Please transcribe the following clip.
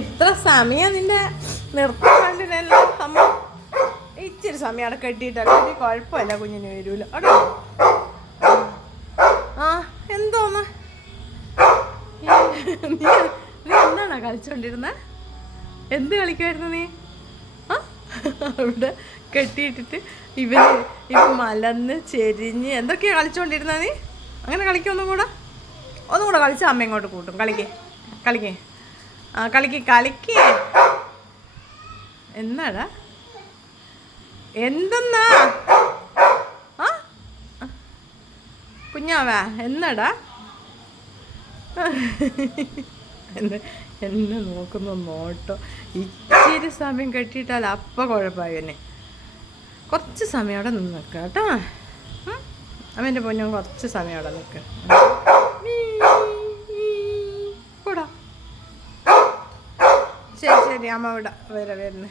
ഇത്ര സമയം നിന്റെ നിർത്താൻ വേണ്ടിയല്ലോ അമ്മ. ഇച്ചിരി സമയം അവിടെ കെട്ടിയിട്ടല്ലോ, ഒരു കുഴപ്പമില്ല, കുഞ്ഞിന് വരൂല. ഓക്കെ. ആ എന്തോന്ന് നീ എന്താണോ കളിച്ചോണ്ടിരുന്ന? എന്ത് കളിക്കുമായിരുന്നു നീ? ആ അവിടെ കെട്ടിയിട്ടിട്ട് ഇവ മലന്ന് ചെരിഞ്ഞ് എന്തൊക്കെയാ കളിച്ചോണ്ടിരുന്ന നീ? അങ്ങനെ കളിക്കൊന്നും കൂടെ കളിച്ചാൽ അമ്മ ഇങ്ങോട്ട് കൂട്ടും. കളിക്കേ ആ കളിക്കേ. എന്നാടാ എന്തെന്നാ? ആ കുഞ്ഞാവാ എന്നാടാ? എന്നെ നോക്കുന്ന നോട്ടോ. ഇച്ചിരി സമയം കെട്ടിയിട്ടാൽ അപ്പം കുഴപ്പമായി എന്നെ. കുറച്ച് സമയം അവിടെ നിന്ന് നിൽക്കുക കേട്ടോ. അവൻ്റെ പൊന്നും കുറച്ച് സമയം അവിടെ നിൽക്കുക. കൂടാ. ശരി അമ്മ ഇവിടെ വരുന്നു.